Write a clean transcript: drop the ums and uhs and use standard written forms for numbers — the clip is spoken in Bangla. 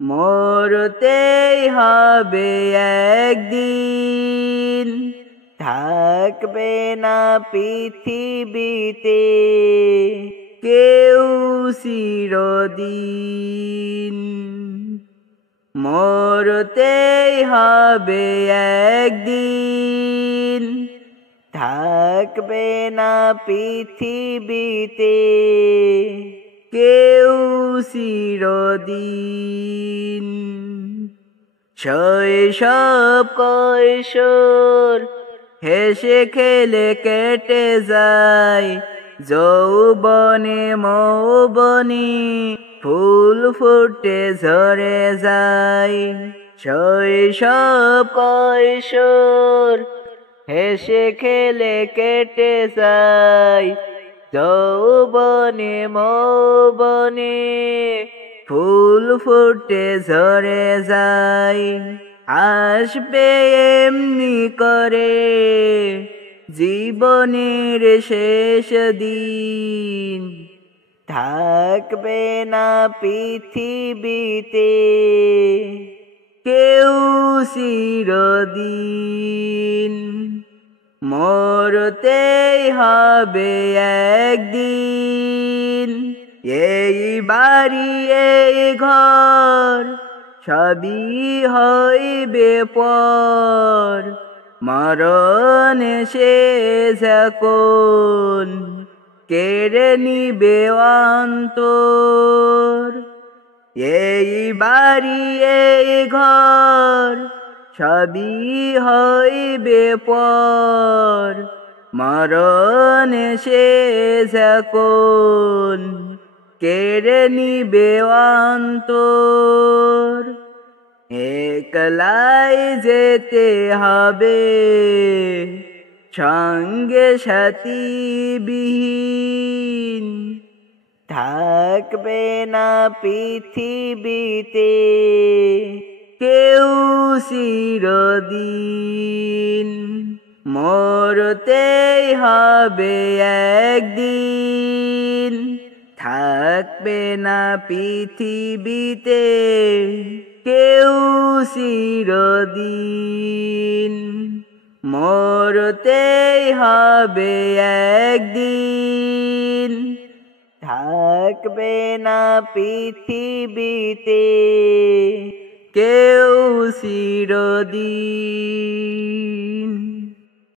মরতেই হবে একদিন, থাকবে না পৃথিবীতে কেউ চিরদিন। মরতেই হবে একদিন, থাকবে না পৃথিবীতে কেউ চিরদিন। শৈশব কৈশোর হেসে খেলে কেটে যায়, যৌবনে মৌবনে ফুল ফুটে ঝরে যায়। শৈশব কৈশোর হেসে খেলে কেটে যায়, যৌবনে মৌবনে ফুল ফুটে ঝরে যায়। আসবে এমনি করে জীবনের শেষ দিন, থাকবে না পৃথিবীতে কেউ চিরদিন। মরতেই হবে একদিন, এই বাড়ি এই ঘর সবই হইবে পর। মরণ এসে যখন কেড়ে নিবে অন্তর। এই বাড়ি এই ঘর সবই হইবে পর। মরণ এসে যখন কেড়ে নিবে অন্তর। একলাই যেতে হবে সঙ্গে সাথী বিহীন, থাকবে না পৃথিবীতে কেউ চিরদিন। মরতেই হবে একদিন, থাকবে না পৃথিবীতে কেউ চিরদিন। মরতেই হবে একদিন, থাকবে না পৃথিবীতে কেউ চিরদিন।